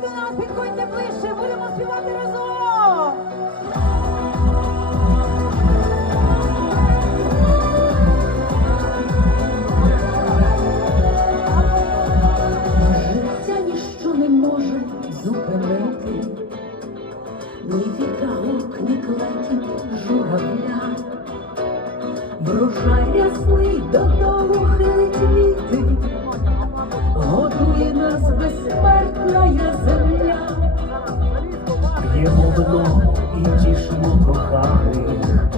До нас, підходьте ближче, будемо співати разом. П'ємо і тішимо коханих,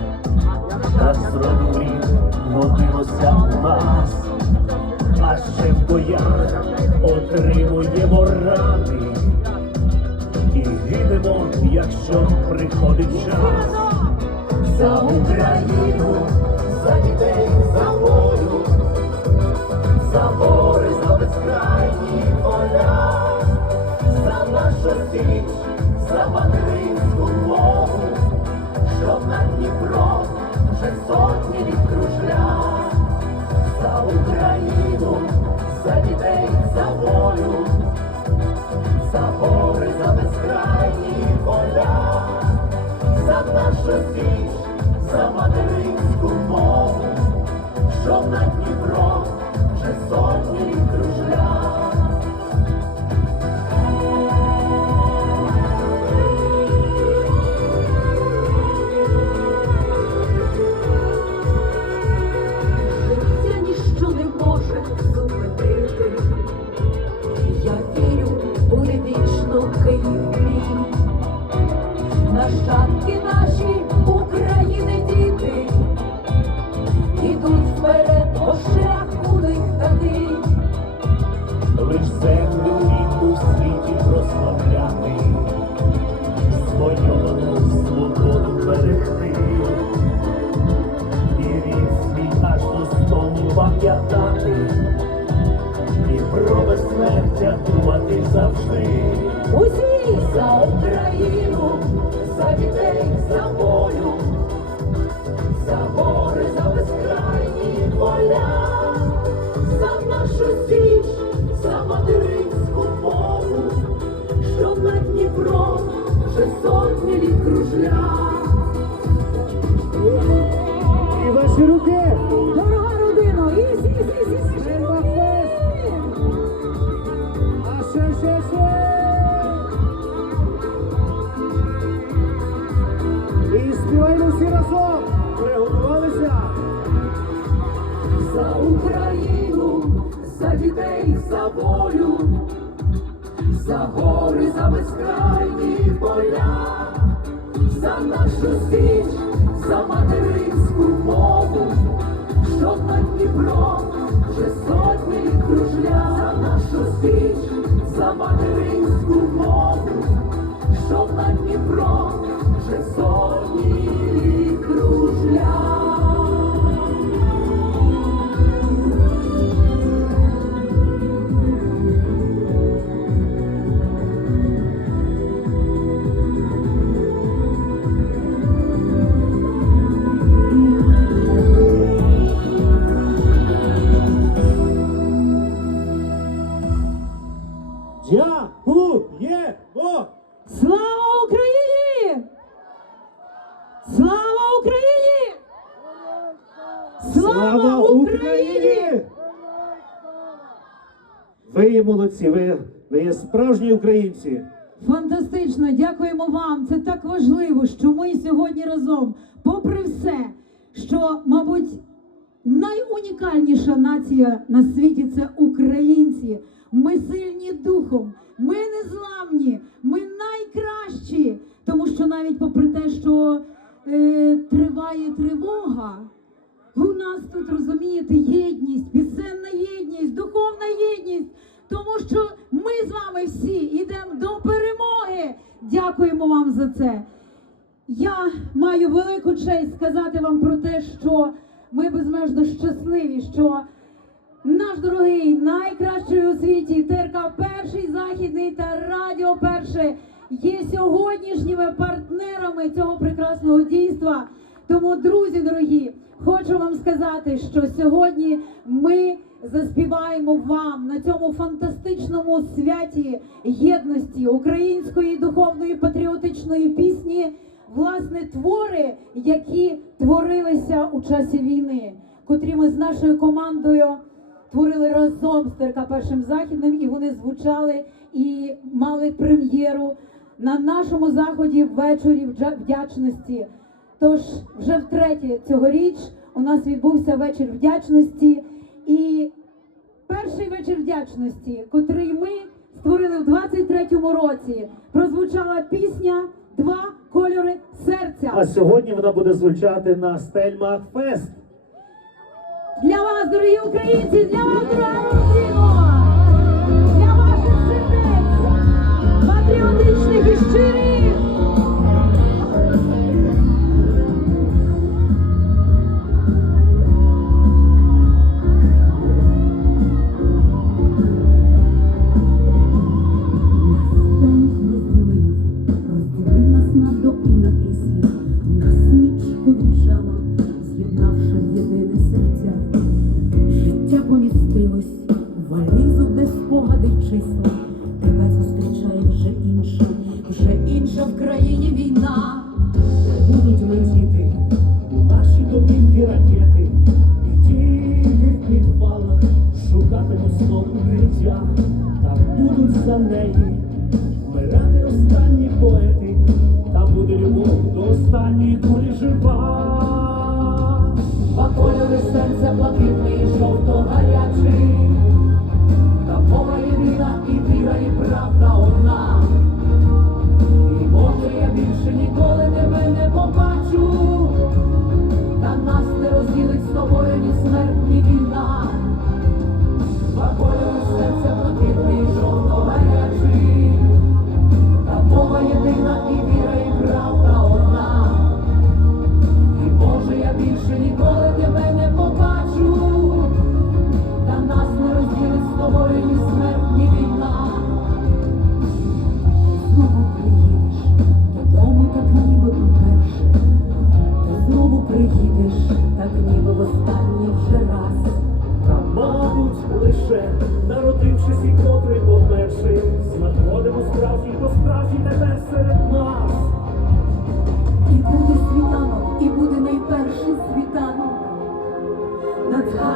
та зроду рік водилося у нас, а ще в боях отримуємо рани. І гинемо, якщо приходить час. За Україну, За дітей, за волю, за гори, за безкрайні поля, за нашу січ, за материнську мову, що над Дніпром вже сотні літ кружля, за Україну, за дітей, за волю, за гори, fail. Ваші руки! Дорога родина, іс, іс, іс, Жирна фест! А ще, ще, ще! І співаємо всі разом! Приготувалися! За Україну, за дітей, за волю, за гори, за безкрайні поля, за нашу січ, за материнську мову, що над Дніпро вже сотні кружля, за нашу січ, за материнську Ви молодці, ви, ви є справжні українці. Фантастично, дякуємо вам. Це так важливо, що ми сьогодні разом, попри все, що, мабуть, найунікальніша нація на світі це українці. Ми сильні духом, ми незламні, ми найкращі. Тому що навіть попри те, що е, триває тривога, у нас тут розумієте єдність, пісенна єдність, духовна єдність, тому що ми з вами всі йдемо до перемоги. Дякуємо вам за це. Я маю велику честь сказати вам про те, що ми безмежно щасливі, що наш дорогий найкращий у світі ТРК Перший Західний та Радіо Перше є сьогоднішніми партнерами цього прекрасного дійства. Тому, друзі дорогі, хочу вам сказати, що сьогодні ми заспіваємо вам на цьому фантастичному святі єдності української духовної патріотичної пісні, власне, твори, які творилися у часі війни, котрі ми з нашою командою творили разом з ТРК першим західним, і вони звучали і мали прем'єру на нашому заході ввечері вдя- вдячності. Тож вже втретє цьогоріч у нас відбувся вечір вдячності. І перший вечір вдячності, котрий ми створили в 23-му році, прозвучала пісня Два кольори серця. А сьогодні вона буде звучати на Стельмах Фест. Для вас, дорогі українці, для вас,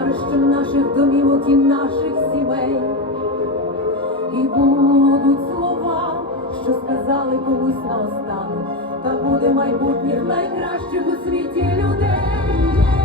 згарищем наших домівок і наших сімей. І будуть слова, що сказали комусь наостанок, та буде майбутніх найкращих у світі людей.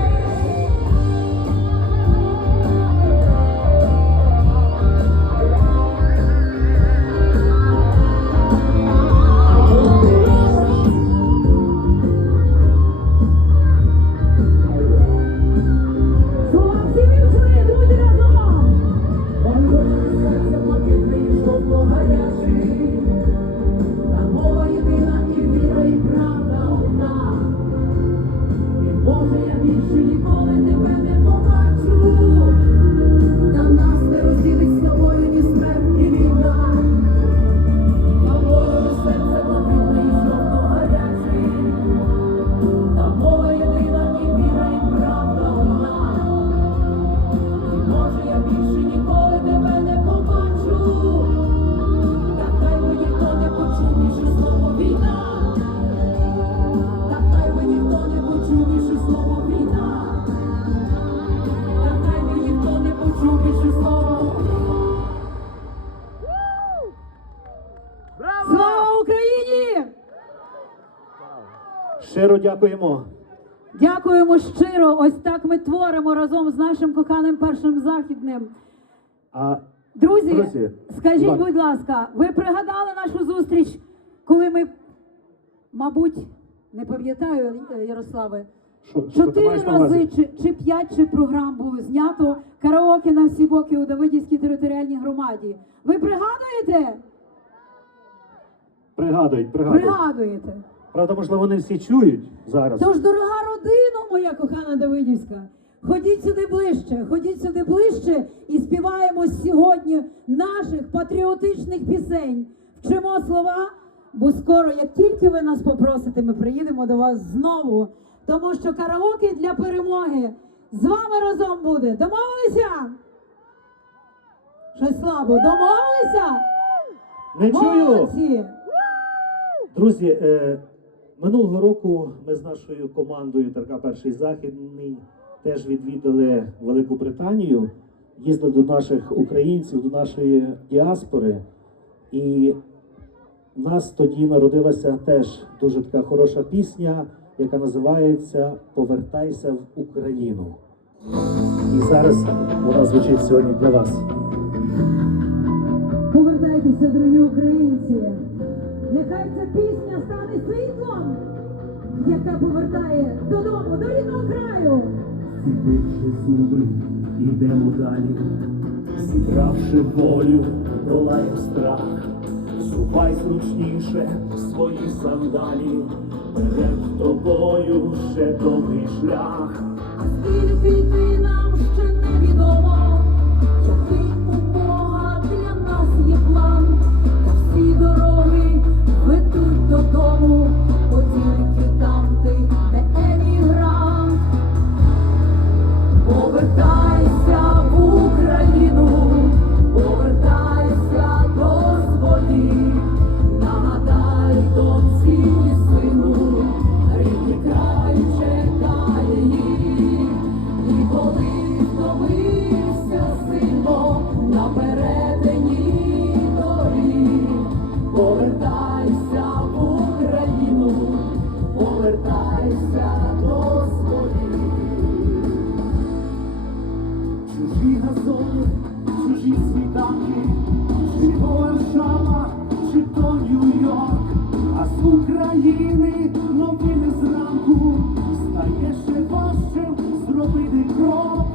Щиро дякуємо. Дякуємо щиро. Ось так ми творимо разом з нашим коханим першим західним. А Друзі, Друзі, скажіть, будь ласка, ви пригадали нашу зустріч, коли ми, мабуть, не пам'ятаю, Ярославе, чотири рази чи, чи п'ять чи програм було знято караоке на всі боки у Давидівській територіальній громаді. Ви пригадуєте? Пригадують, пригадують. Пригадуєте. Правда, можливо, не всі чують зараз. Тож, дорога родина моя кохана Давидівська, ходіть сюди ближче, ходіть сюди ближче і співаємо сьогодні наших патріотичних пісень. Вчимо слова, бо скоро, як тільки ви нас попросите, ми приїдемо до вас знову. тому що караоке для перемоги з вами разом буде. Домовилися? Щось слабо. Домовилися? Не чую. Молодці! Друзі, е, минулого року ми з нашою командою ТРК Перший Західний теж відвідали Велику Британію, їздили до наших українців, до нашої діаспори. І в нас тоді народилася теж дуже така хороша пісня, яка називається Повертайся в Україну. І зараз вона звучить сьогодні для вас. Повертайтеся, дорогі українці. Нехай ця пісня стане світлом, яка повертає додому, до рідного краю. Сіпивши зуби, ідемо далі, зібравши волю, долаєм страх, Ступай зручніше в свої сандалі, перед тобою ще довгий шлях. А скільки йти нам ще wrong.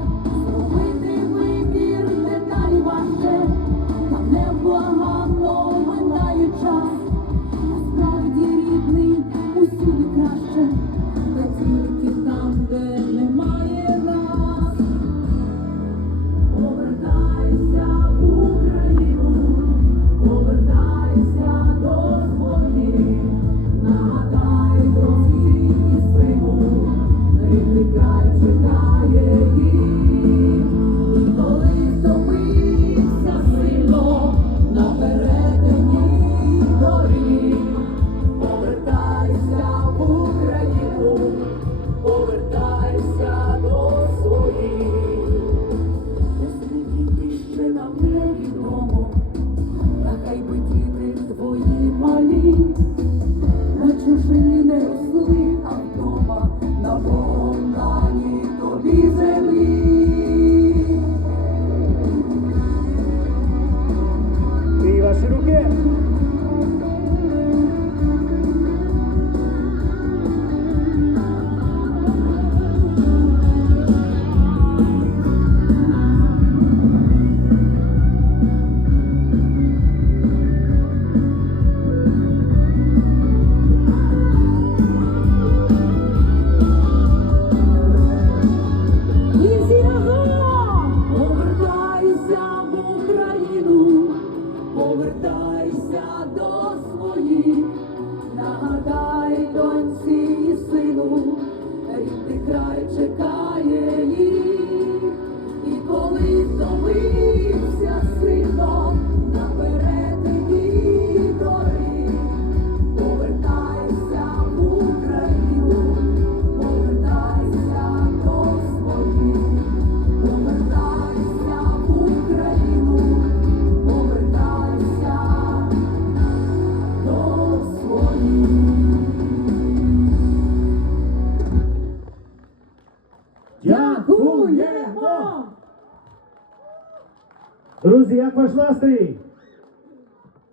Ваш настрій?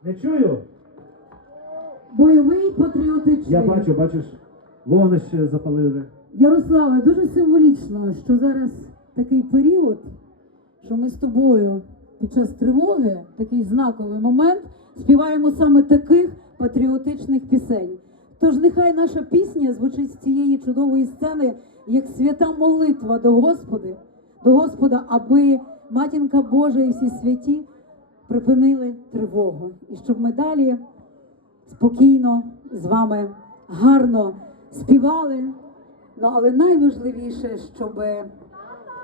Не чую? Бойовий патріотичний. Я бачу, бачиш, вогнище запалили. Ярославе, дуже символічно, що зараз такий період, що ми з тобою під час тривоги, такий знаковий момент, співаємо саме таких патріотичних пісень. Тож нехай наша пісня звучить з цієї чудової сцени як свята молитва до Господи, до Господа, аби матінка Божа і всі святі припинили тривогу. І щоб ми далі спокійно з вами гарно співали, Ну, але найважливіше, щоб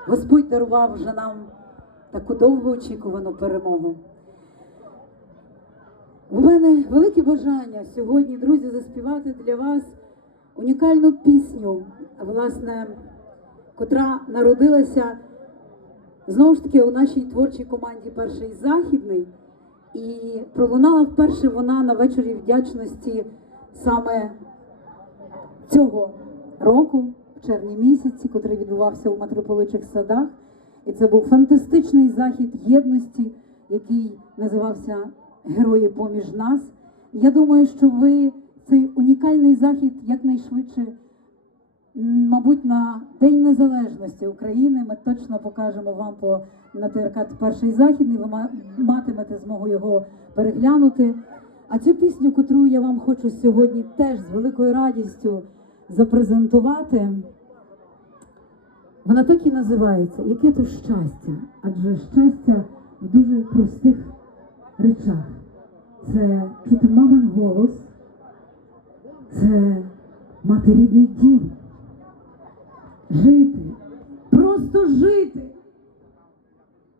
Господь дарував вже нам таку довгоочікувану перемогу. У мене велике бажання сьогодні, друзі, заспівати для вас унікальну пісню, власне, котра народилася знову ж таки у нашій творчій команді Перший Західний. І пролунала вперше вона на вечорі вдячності саме цього року, в червні місяці, котрий відбувався у митрополичих садах. І це був фантастичний захід єдності, який називався Герої поміж нас. Я думаю, що ви цей унікальний захід якнайшвидше, мабуть, на День Незалежності України ми точно покажемо вам по на ТРК перший західний. Ви матимете змогу його переглянути. А цю пісню, котру я вам хочу сьогодні теж з великою радістю запрезентувати, вона так і називається Яке то щастя? Адже щастя в дуже простих речах. Це чути мамин голос, це мати рідний дім, жити, просто жити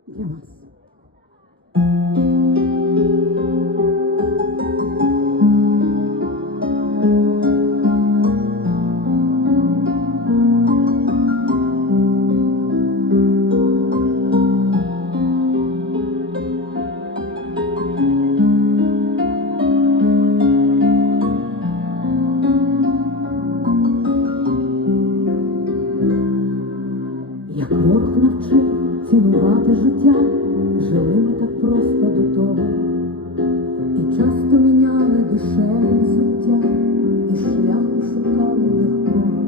для вас. Цінувати життя, жили ми так просто до того, і часто міняли дешеве взуття, і шляху шукали легкого.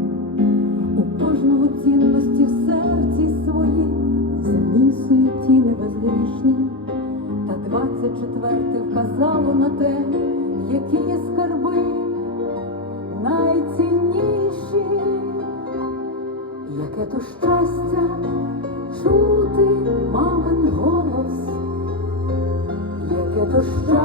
У кожного цінності в серці своїй, в земній суеті невозгрішні, та двадцять четверте вказало на те, які є скарби найцінніші. Яке то щастя яке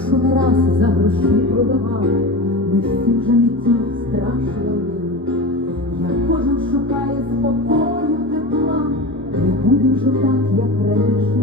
душу не раз за гроші продавав. Ми всі вже не ті страшно. Як кожен шукає спокою тепла, не буде вже так, як раніше.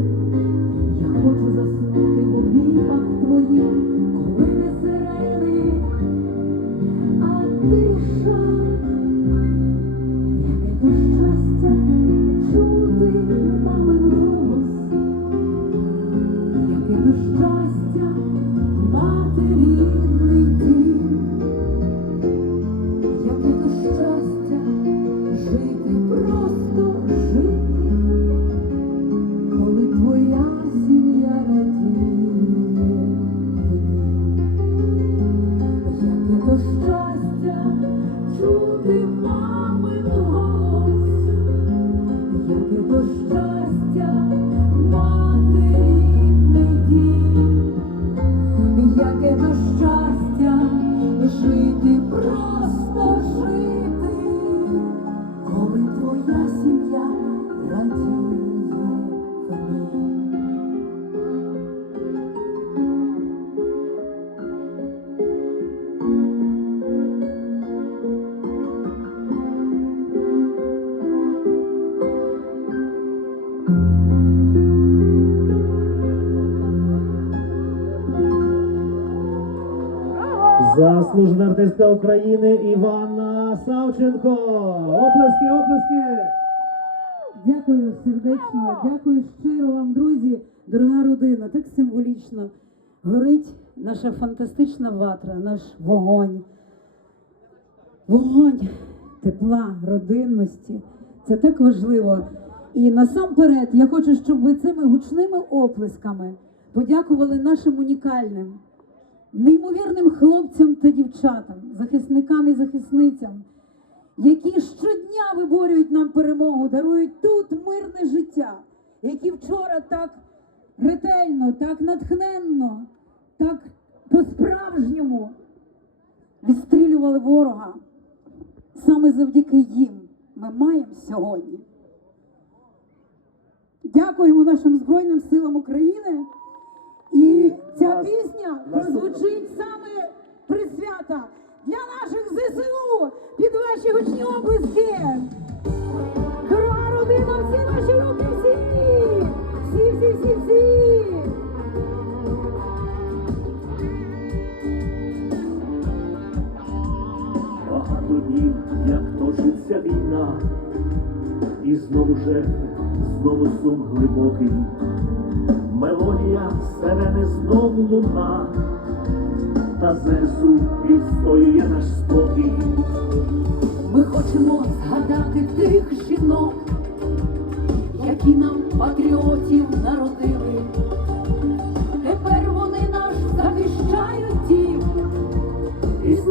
Заслужена артистка України Івана Савченко. Оплески, оплески. Дякую сердечно, дякую щиро вам, друзі, дорога родина. Так символічно горить наша фантастична ватра, наш вогонь. Вогонь тепла, родинності. Це так важливо. І насамперед я хочу, щоб ви цими гучними оплесками подякували нашим унікальним неймовірним хлопцям та дівчатам, захисникам і захисницям, які щодня виборюють нам перемогу, дарують тут мирне життя, які вчора так ретельно, так натхненно, так по-справжньому відстрілювали ворога. Саме завдяки їм ми маємо сьогодні. Дякуємо нашим Збройним силам України. І ця пісня прозвучить саме присвята для наших ЗСУ під ваші гучні облиски. Дорога родина, всі наші руки, всі! Всі, всі, всі, всі! Багато днів, як точиться війна, і знову жертви, знову сум глибокий, знову луна, та знизу відстоює наш спокій. Ми хочемо згадати тих